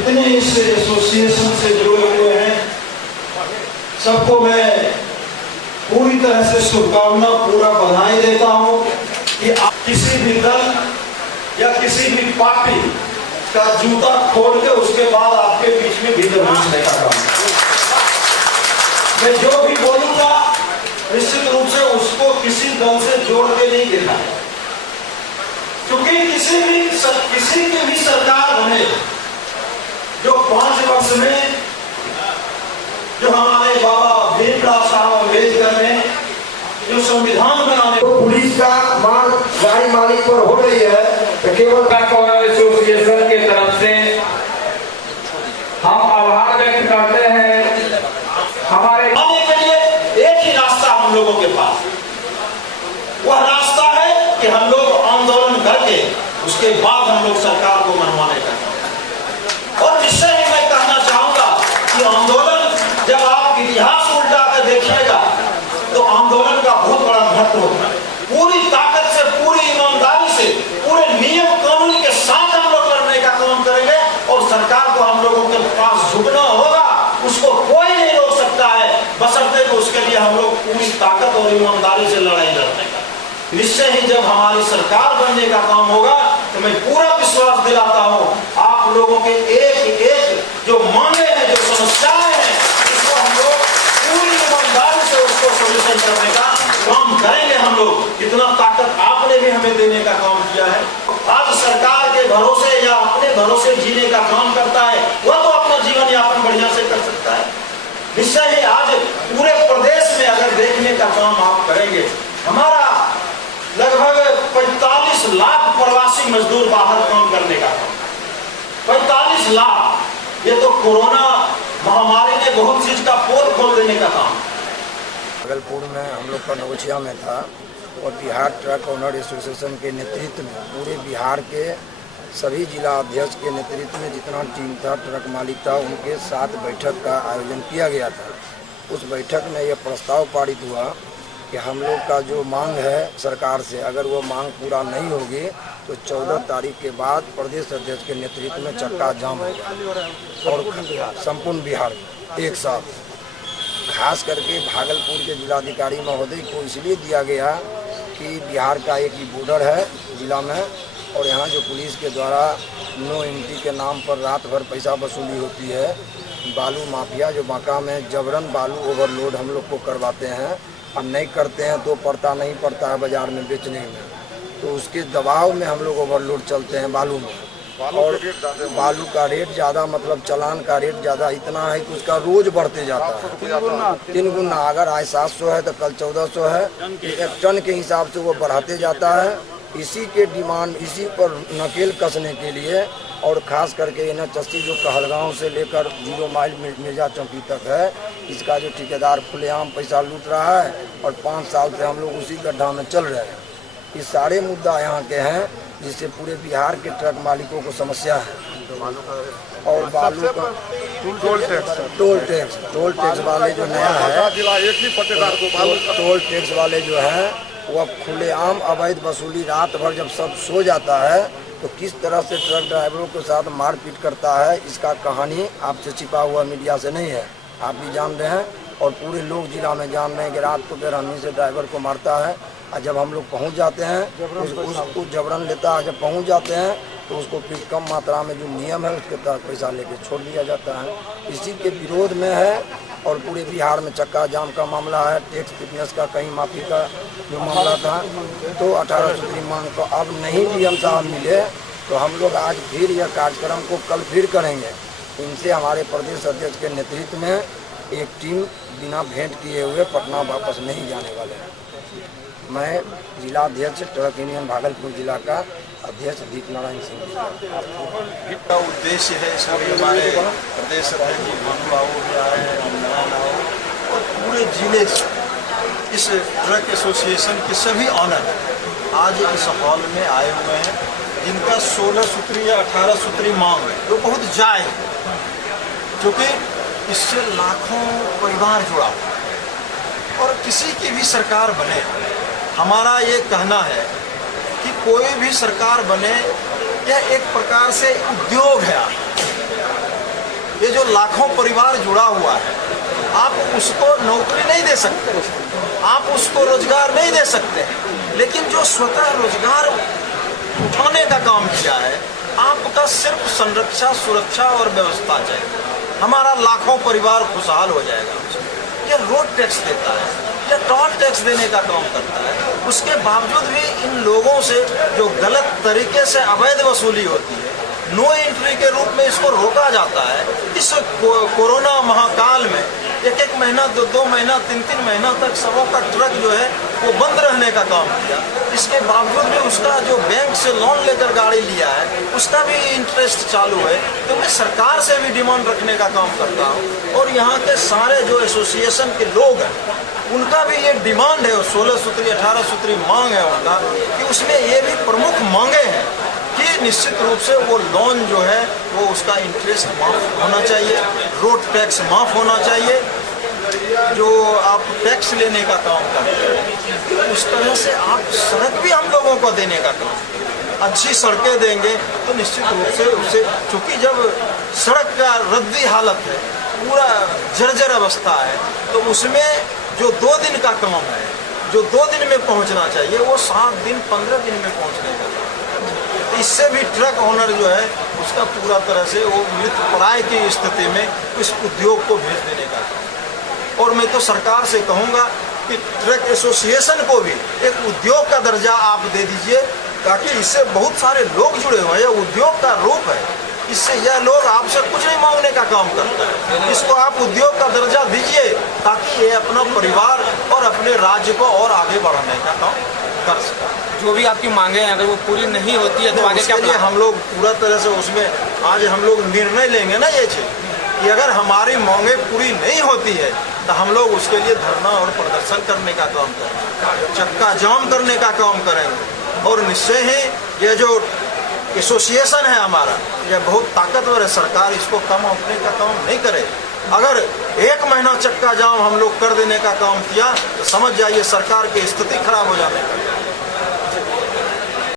जितने इस एसोसिएशन से जुड़े हुए हैं सबको मैं पूरी तरह से शुभकामना पूरा बधाई देता हूं कि आप किसी भी दल या किसी भी पार्टी का जूता खोल के उसके बाद आपके बीच में भीतर घुसने का काम। मैं जो भी बोलूंगा निश्चित रूप से उसको किसी दल से जोड़ के नहीं देखा, क्योंकि किसी की भी सरकार बने जो 5 वर्ष में जो हमारे बाबा भीमराव साहब अम्बेडकर ने जो संविधान बनाने तो पुलिस का मार गाड़ी मालिक पर हो रही है, तो केवल एसोसिएशन की तरफ से हम आभार व्यक्त करते हैं। हमारे आने के लिए एक ही रास्ता हम लोगों के पास, वह रास्ता है कि हम लोग आंदोलन करके उसके बाद हम लोग सरकार को मनवाने का। और निश्चय ही मैं कहना चाहूंगा कि आंदोलन जब आप इतिहास उल्टा कर देखिएगा तो आंदोलन का बहुत बड़ा महत्व होता है। पूरी ताकत से, पूरी ईमानदारी से, पूरे नियम कानून के साथ हम लोग लड़ने का काम करेंगे और सरकार को हम लोगों के पास झुकना होगा। उसको कोई नहीं रोक सकता है, बशर्ते कि उसके लिए हम लोग पूरी ताकत और ईमानदारी से लड़ाई लड़ने का। निश्चय ही जब हमारी सरकार बनने का काम होगा तो मैं पूरा विश्वास दिलाता हूं आप लोगों के एक एक जो मांगे हैं, जो समस्याएं हैं, उसको हम लोग पूरी ईमानदारी से उसको सोल्यूशन करने का काम करेंगे। हम लोग इतना ताकत आपने भी हमें देने का काम किया है। आज सरकार के भरोसे या अपने भरोसे जीने का काम करता है, वह तो अपना जीवन यापन बढ़िया से कर सकता है। निश्चय ही आज पूरे प्रदेश में अगर देखने का काम आप करेंगे, हमारा लगभग 45 लाख प्रवासी मजदूर बाहर काम करने का काम, 45 लाख। ये तो कोरोना महामारी ने बहुत चीज का पोल खोल देने का काम। भागलपुर में हम लोग का नवछिया में था और बिहार ट्रक ओनर एसोसिएशन के नेतृत्व में पूरे बिहार के सभी जिला अध्यक्ष के नेतृत्व में जितना टीम था, ट्रक मालिक था, उनके साथ बैठक का आयोजन किया गया था। उस बैठक में यह प्रस्ताव पारित हुआ कि हम लोग का जो मांग है सरकार से, अगर वो मांग पूरा नहीं होगी तो 14 तारीख के बाद प्रदेश अध्यक्ष के नेतृत्व में चक्का जाम होगा और संपूर्ण बिहार में एक साथ। खास करके भागलपुर के जिलाधिकारी महोदय को इसलिए दिया गया कि बिहार का एक ही बॉर्डर है जिला में और यहाँ जो पुलिस के द्वारा नो एंट्री के नाम पर रात भर पैसा वसूली होती है। बालू माफिया जो बांका में जबरन बालू ओवरलोड हम लोग को करवाते हैं और नहीं करते हैं तो पड़ता नहीं पड़ता है बाजार में बेचने में, तो उसके दबाव में हम लोग ओवरलोड चलते हैं बालू में। और बालू का रेट ज़्यादा, मतलब चालान का रेट ज़्यादा इतना है कि उसका रोज बढ़ते जाता है 3 गुना। अगर आज 700 है तो कल 1400 है, एक टन के हिसाब से वो बढ़ाते जाता है। इसी के डिमांड, इसी पर नकेल कसने के लिए और ख़ास करके NH80 जो कहलगांव से लेकर 0 माइल मिर्जा चौकी तक है, इसका जो ठेकेदार खुलेआम पैसा लूट रहा है और 5 साल से हम लोग उसी गड्ढा में चल रहे हैं। ये सारे मुद्दा यहाँ के हैं जिससे पूरे बिहार के ट्रक मालिकों को समस्या है। और बालू का टोल टैक्स वाले जो नया है, टोल टैक्स वाले जो है वह खुलेआम अवैध वसूली, रात भर जब सब सो जाता है तो किस तरह से ट्रक ड्राइवरों के साथ मारपीट करता है, इसका कहानी आपसे छिपा हुआ मीडिया से नहीं है, आप भी जान रहे हैं और पूरे लोग जिला में जान रहे हैं कि रात को बेरहमी से ड्राइवर को मारता है। और जब हम लोग पहुंच जाते हैं उसको जबरन लेता है, जब पहुंच जाते हैं तो उसको फिर कम मात्रा में जो नियम है उसके तहत पैसा लेके छोड़ दिया जाता है। इसी के विरोध में है और पूरे बिहार में चक्का जाम का मामला है, टैक्स फिटनेस का कहीं माफी का जो मामला था, तो 18 सूत्री मांग को अब नहीं डीएम साहब मिले तो हम लोग आज फिर यह कार्यक्रम को कल फिर करेंगे। इनसे हमारे प्रदेश अध्यक्ष के नेतृत्व में एक टीम बिना भेंट किए हुए पटना वापस नहीं जाने वाले हैं। मैं जिला अध्यक्ष ट्रक यूनियन भागलपुर जिला का अध्यक्ष दीप नारायण सिंह जी का उद्देश्य है, सभी हमारे प्रदेश अध्यक्ष जी भानु भी आए हैं, रामनारायण आओ और पूरे जिले से इस ट्रक एसोसिएशन के सभी ऑनर आज इस हॉल में आए हुए हैं, जिनका 16 सूत्री या 18 सूत्री मांग है जो बहुत जायज़ है, क्योंकि इससे लाखों परिवार जुड़ा हुआ और किसी की भी सरकार बने, हमारा ये कहना है कि कोई भी सरकार बने यह एक प्रकार से उद्योग है। ये जो लाखों परिवार जुड़ा हुआ है, आप उसको नौकरी नहीं दे सकते, आप उसको रोजगार नहीं दे सकते, लेकिन जो स्वतः रोजगार उठाने का काम किया है, आपका सिर्फ संरक्षा, सुरक्षा और व्यवस्था चाहिए। हमारा लाखों परिवार खुशहाल हो जाएगा। ये रोड टैक्स देता है, ये टोल टैक्स देने का काम करता है, उसके बावजूद भी इन लोगों से जो गलत तरीके से अवैध वसूली होती है, नो एंट्री के रूप में इसको रोका जाता है। इस कोरोना महाकाल में एक एक महीना, दो महीना, तीन महीना तक सबों का ट्रक जो है वो बंद रहने का काम किया। इसके बावजूद भी उसका जो बैंक से लोन लेकर गाड़ी लिया है, उसका भी इंटरेस्ट चालू है। तो मैं सरकार से भी डिमांड रखने का काम करता हूँ, और यहाँ के सारे जो एसोसिएशन के लोग हैं, उनका भी ये डिमांड है, 16 सूत्री 18 सूत्री मांग है उनका, कि उसमें ये भी प्रमुख मांगे हैं कि निश्चित रूप से वो लोन जो है वो उसका इंटरेस्ट माफ होना चाहिए, रोड टैक्स माफ होना चाहिए, जो आप टैक्स लेने का काम करते हैं उस तरह से आप सड़क भी हम लोगों को देने का काम, अच्छी सड़कें देंगे तो निश्चित रूप से उससे, चूँकि जब सड़क का रद्दी हालत है, पूरा जर्जर अवस्था है, तो उसमें जो 2 दिन का काम है, जो 2 दिन में पहुंचना चाहिए, वो 7 दिन 15 दिन में पहुंचने का काम। इससे भी ट्रक ओनर जो है उसका पूरा तरह से वो मृतप्राय की स्थिति में इस उद्योग को भेज देने का काम। और मैं तो सरकार से कहूँगा कि ट्रक एसोसिएशन को भी एक उद्योग का दर्जा आप दे दीजिए, ताकि इससे बहुत सारे लोग जुड़े हुए हैं, यह उद्योग का रूप है। इससे यह लोग आपसे कुछ नहीं मांगने का काम करता है, इसको आप उद्योग का दर्जा दीजिए, ताकि ये अपना परिवार और अपने राज्य को और आगे बढ़ाने का काम कर सके। जो भी आपकी मांगे हैं, अगर वो पूरी नहीं होती है तो आगे क्या प्लान? हम लोग पूरा तरह से उसमें आज हम लोग निर्णय लेंगे ना ये चीज, कि अगर हमारी मांगे पूरी नहीं होती है तो हम लोग उसके लिए धरना और प्रदर्शन करने का काम करेंगे, चक्का जाम करने का काम करेंगे। और निश्चय ही ये जो एसोसिएशन है हमारा, यह बहुत ताकतवर है, सरकार इसको कम होने का काम नहीं करे। अगर 1 महीना चक्का जाम हम लोग कर देने का काम किया तो समझ जाइए सरकार की स्थिति खराब हो जाने का